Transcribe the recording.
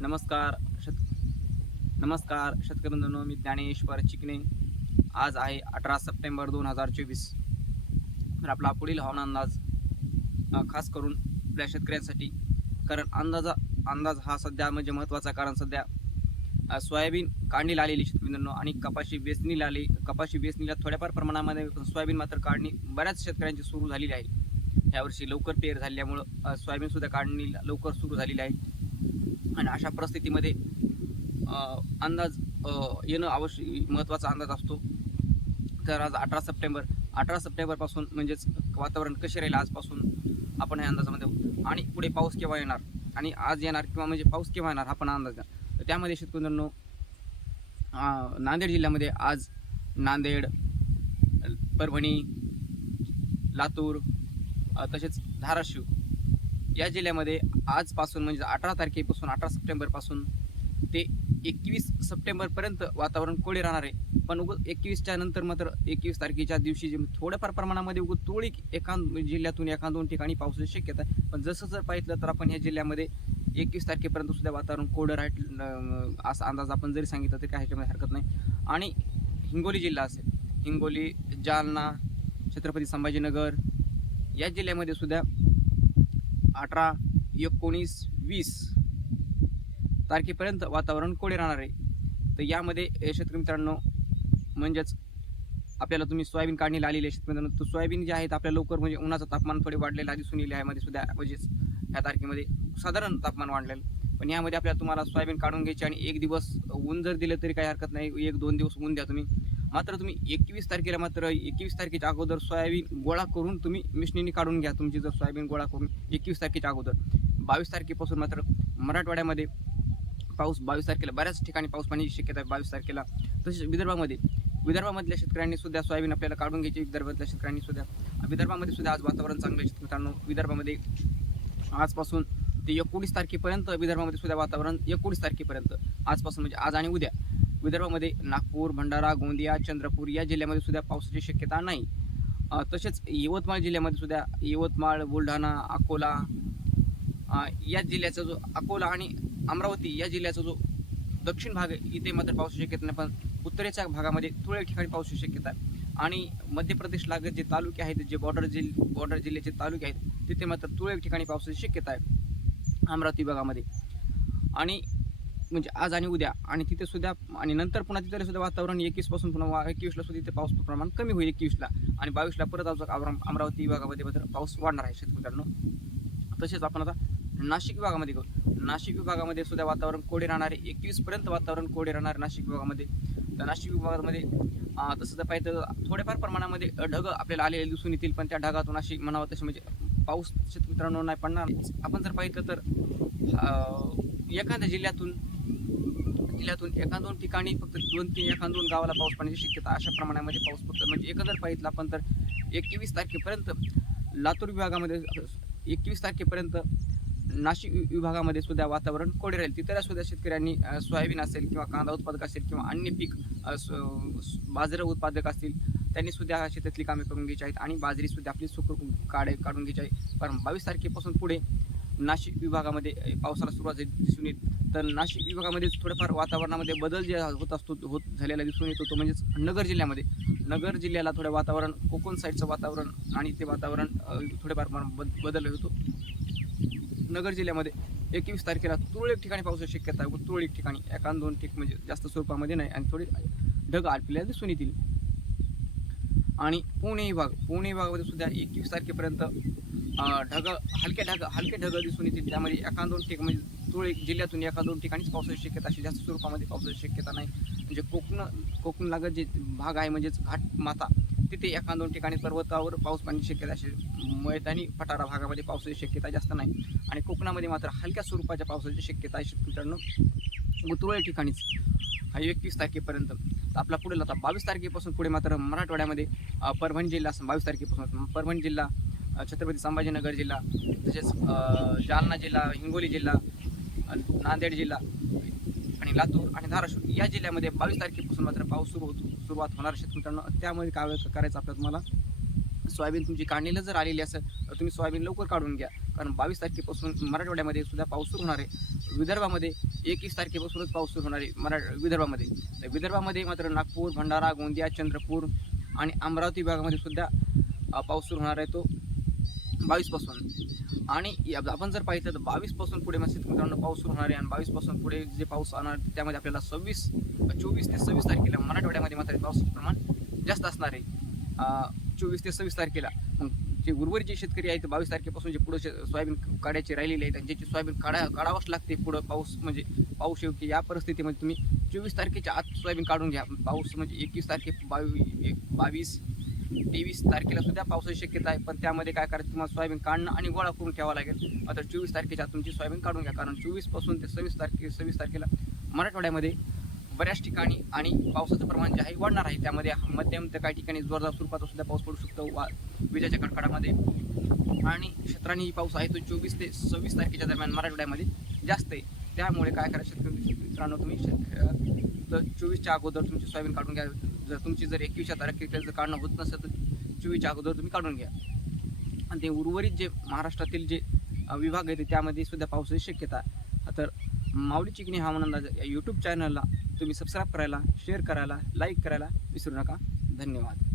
नमस्कार शेत नमस्कार शेतकऱ्यांनो मी ज्ञानेश्वर चिकणे आज आहे अठरा सप्टेंबर दोन हजार चोवीस. तर आपला पुढील हवामान अंदाज खास करून आपल्या शेतकऱ्यांसाठी कारण अंदाजा अंदाज हा सध्या म्हणजे महत्त्वाचा कारण सध्या सोयाबीन काढणीला आलेली शेतकऱ्यांनो आणि कपाशी वेचणीला आली कपाशी वेचणीला थोड्याफार प्रमाणामध्ये सोयाबीन मात्र काढणी बऱ्याच शेतकऱ्यांची सुरू झालेली आहे. यावर्षी लवकर पेर झाल्यामुळं सोयाबीनसुद्धा काढणी लवकर सुरू झालेली आहे. आणि अशा परिस्थितीमध्ये अंदाज येणं आवश्यक महत्त्वाचा अंदाज असतो. तर आज अठरा सप्टेंबर अठरा सप्टेंबरपासून म्हणजेच वातावरण कसे राहील आजपासून आपण या अंदाजामध्ये आणि पुढे पाऊस केव्हा येणार? आणि आज येणार किंवा म्हणजे पाऊस केव्हा येणार हा पण अंदाज आहे. तर त्यामध्ये शेतकऱ्यांनो नांदेड जिल्ह्यामध्ये आज नांदेड परभणी लातूर तसेच धाराशिव या जिल्ह्यामध्ये आजपासून म्हणजे अठरा तारखेपासून अठरा सप्टेंबरपासून ते एकवीस सप्टेंबरपर्यंत वातावरण कोरडे राहणार आहे. पण उग एकवीसच्या नंतर मात्र एकवीस तारखेच्या दिवशी जे थोड्याफार प्रमाणामध्ये उगत तुळी एखाद जिल्ह्यातून एखाद दोन ठिकाणी पावसाची शक्यता आहे. पण जसं जर पाहिलं तर आपण या जिल्ह्यामध्ये एकवीस तारखेपर्यंत सुद्धा वातावरण कोरडं राहील असा अंदाज आपण जरी सांगितलं तरी काही ह्याच्यामध्ये हरकत नाही. आणि हिंगोली जिल्हा असेल हिंगोली जालना छत्रपती संभाजीनगर या जिल्ह्यामध्ये सुद्धा अठरा एकोणीस वीस तारखेपर्यंत वातावरण कोडे राहणार आहे. तर यामध्ये शेतकरी मित्रांनो म्हणजेच आपल्याला तुम्ही सोयाबीन काढणीला आलेली आहे शेतकरी मित्रांनो तर सोयाबीन जे आहेत आपल्या लवकर म्हणजे उन्हाचं तापमान थोडे वाढलेलं दिसून येईल यामध्ये सुद्धा म्हणजेच ह्या तारखेमध्ये साधारण तापमान वाढलेलं. पण यामध्ये आपल्याला तुम्हाला सोयाबीन काढून घ्यायची आणि एक दिवस ऊन जर दिलं तरी काही हरकत नाही एक दोन दिवस ऊन द्या तुम्ही. मात्र तुम्ही एकवीस तारखेला मात्र एकवीस तारखेच्या अगोदर सोयाबीन गोळा करून तुम्ही मिशनीने काढून घ्या. तुमची जर सोयाबीन गोळा करून एकवीस तारखेच्या अगोदर. बावीस तारखेपासून मात्र मराठवाड्यामध्ये पाऊस बावीस तारखेला बऱ्याच ठिकाणी पाऊस पाण्याची शक्यता आहे बावीस तारखेला. तसेच विदर्भामध्ये विदर्भामधल्या शेतकऱ्यांनी सुद्धा सोयाबीन आपल्याला काढून घ्यायची विदर्भातल्या शेतकऱ्यांनी सुद्धा. विदर्भामध्ये सुद्धा आज वातावरण चांगलं आहे मित्रांनो. विदर्भामध्ये आजपासून ते एकोणीस तारखेपर्यंत विदर्भामध्ये सुद्धा वातावरण एकोणीस तारखेपर्यंत. आजपासून म्हणजे आज आणि उद्या. विदर्भामध्ये नागपूर भंडारा गोंदिया चंद्रपूर या जिल्ह्यामध्ये सुद्धा पावसाची शक्यता नाही. तसेच यवतमाळ जिल्ह्यामध्ये सुद्धा यवतमाळ बुलढाणा अकोला या जिल्ह्याचा जो अकोला आणि अमरावती या जिल्ह्याचा जो दक्षिण भाग आहे इथे मात्र पावसाची शक्यता नाही पण उत्तरेच्या भागामध्ये तुरळक ठिकाणी पावसाची शक्यता आहे. आणि मध्य प्रदेश लागत जे तालुके आहेत जे बॉर्डर जिल बॉर्डर जिल्ह्याचे तालुके आहेत तिथे मात्र तुरळक ठिकाणी पावसाची शक्यता आहे अमरावती भागामध्ये. आणि म्हणजे आज आणि उद्या. आणि तिथे सुद्धा आणि नंतर पुन्हा तिथे सुद्धा वातावरण एकवीसपासून पुन्हा एकवीसला सुद्धा तिथे पाऊस प्रमाण कमी होईल एकवीसला. आणि बावीसला परत अजून अमरावती विभागामध्ये मात्र पाऊस वाढणार आहे शेतकऱ्यांनो. तसेच आपण आता नाशिक विभागामध्ये घेऊ नाशिक विभागामध्ये सुद्धा वातावरण कोडे राहणार आहे. एकवीसपर्यंत वातावरण कोडे राहणार नाशिक विभागामध्ये. तर नाशिक विभागामध्ये तसं तर पाहिजे तर थोड्याफार प्रमाणामध्ये ढग आपल्याला आलेले दिसून येतील. पण त्या ढगातून अशी म्हणावं तसे म्हणजे पाऊस शेतकरी मित्रांनो नाही पडणार. आपण जर पाहिलं तर एखाद्या जिल्ह्यातून जिल्ह्यातून एका दोन ठिकाणी फक्त दोन तीन एका दोन गावाला पाऊस पडण्याची शक्यता अशा प्रमाणामध्ये पाऊस पडतो म्हणजे एकंदर पाहिजे आपण तर एकवीस तारखेपर्यंत लातूर विभागामध्ये एकवीस तारखेपर्यंत नाशिक विभागामध्ये सुद्धा वातावरण कोडे राहील. तिथे सुद्धा शेतकऱ्यांनी सोयाबीन असेल किंवा कांदा उत्पादक असेल किंवा अन्य पीक स- बाजरं उत्पादक असतील त्यांनी सुद्धा शेतातली कामे करून घ्यायची आहेत आणि बाजरी सुद्धा आपली सुकर काढे काढून घ्यायची आहे कारण बावीस तारखेपासून पुढे नाशिक विभागामध्ये पावसाला सुरुवात दिसून येत. तर नाशिक विभागामध्ये थोडंफार वातावरणामध्ये बदल जे होत असतो होत झालेला दिसून येतो तो म्हणजेच नगर जिल्ह्यामध्ये. नगर जिल्ह्याला थोडं वातावरण कोकण साईडचं वातावरण आणि ते वातावरण थोडेफार प्रमाणात बदल होतो. नगर जिल्ह्यामध्ये एकवीस तारखेला तुरळक ठिकाणी पावसाची शक्यता आहे. व तुरळक ठिकाणी एका दोन ठिक म्हणजे जास्त स्वरूपामध्ये नाही आणि थोडे ढग आटलेल्या दिसून येतील. आणि पुणे विभाग पुणे विभागामध्ये सुद्धा एकवीस तारखेपर्यंत ढग हलके ढग हलके ढग दिसून येतील. त्यामध्ये एका दोन ठिक म्हणजे तुळे जिल्ह्यातून एका दोन ठिकाणीच पावसाची शक्यता अशी जास्त स्वरूपामध्ये पावसाची शक्यता नाही. म्हणजे कोकण कोकण लागत जे भाग आहे म्हणजेच घाट माता तिथे एका दोन ठिकाणी पर्वतावर पाऊस पाण्याची शक्यता असेल मैदानी पठारा भागामध्ये पावसाची शक्यता जास्त नाही. आणि कोकणामध्ये मात्र हलक्या स्वरूपाच्या पावसाची शक्यता आहे. शेतकऱ्यांनो तुरळक ठिकाणीच. हा एकवीस तारखेपर्यंत. तर आपला पुढील आता बावीस तारखेपासून पुढे मात्र मराठवाड्यामध्ये परभणी जिल्हा असं बावीस तारखेपासून परभणी जिल्हा छत्रपती संभाजीनगर जिल्हा तसेच जालना जिल्हा हिंगोली जिल्हा नांदेड जिल्हा आणि लातूर आणि धाराशिव या जिल्ह्यामध्ये बावीस तारखेपासून मात्र पाऊस सुरू होतो सुरुवात होणार शेत मित्रांनो. काय करायचं आपल्या तुम्हाला? सोयाबीन तुमची काढणीला जर आलेली असेल तर तुम्ही सोयाबीन लवकर काढून घ्या. कारण बावीस तारखेपासून मराठवाड्यामध्ये सुद्धा पाऊस सुरू होणार आहे. विदर्भामध्ये एकवीस तारखेपासूनच पाऊस सुरू होणार आहे मरा विदर्भामध्ये. तर विदर्भामध्ये मात्र नागपूर भंडारा गोंदिया चंद्रपूर आणि अमरावती विभागामध्ये सुद्धा पाऊस सुरू होणार आहे तो. बावीसपासून आणि या- आपण जर पाहिलं तर बावीसपासून पुढे मग मित्रांनो पाऊस सुरू होणार आहे. आणि बावीसपासून पुढे जे पाऊस आणणार त्यामध्ये आपल्याला सव्वीस चोवीस ते सव्वीस तारखेला मराठवाड्यामध्ये मात्र पावसाचं प्रमाण जास्त असणार आहे. चोवीस ते सव्वीस तारखेला. मग जे उर्वरित जे शेतकरी आहेत बावीस तारखेपासून जे पुढे सोयाबीन काढायचे राहिलेले आहेत आणि ज्याची सोयाबीन काढा काढावंच लागते पुढं पाऊस म्हणजे पाऊस येऊ की या परिस्थितीमध्ये तुम्ही चोवीस तारखेच्या आत सोयाबीन काढून घ्या. पाऊस म्हणजे एकवीस तारखे बावी एक बावीस तेवीस तारखेला सुद्धा पावसाची शक्यता आहे. पण त्यामध्ये काय करायचं? तुम्हाला सोयाबीन काढणं आणि गोळा करून ठेवावं लागेल. आता चोवीस तारखेच्या तुमची सोयाबीन काढून घ्या. कारण चोवीसपासून ते सव्वीस तारखे सव्वीस तारखेला मराठवाड्यामध्ये बऱ्याच ठिकाणी आणि पावसाचं प्रमाण जे आहे वाढणार आहे. त्यामध्ये मध्यम तर काही ठिकाणी जोरदार स्वरूपाचा सुद्धा पाऊस पडू शकतो वा विजेच्या कडकडामध्ये. आणि क्षेत्रांनी पाऊस आहे तो चोवीस ते सव्वीस तारखेच्या दरम्यान मराठवाड्यामध्ये जास्त आहे. त्यामुळे काय करा शेतकरी मित्रांनो तुम्ही शेत तर चोवीसच्या अगोदर तुमची सोयाबीन काढून घ्या. जर तुमची जर एकवीसच्या तारखेला जर काढणं होत नसेल तर चोवीसच्या अगोदर तुम्ही काढून घ्या. आणि ते उर्वरित जे महाराष्ट्रातील जे विभाग आहेत त्यामध्ये सुद्धा पावसाची शक्यता तर माऊली चिकणी हवामान अंदाज या यूट्यूब चॅनलला तुम्ही सबस्क्राईब करायला शेअर करायला लाईक करायला विसरू नका. धन्यवाद.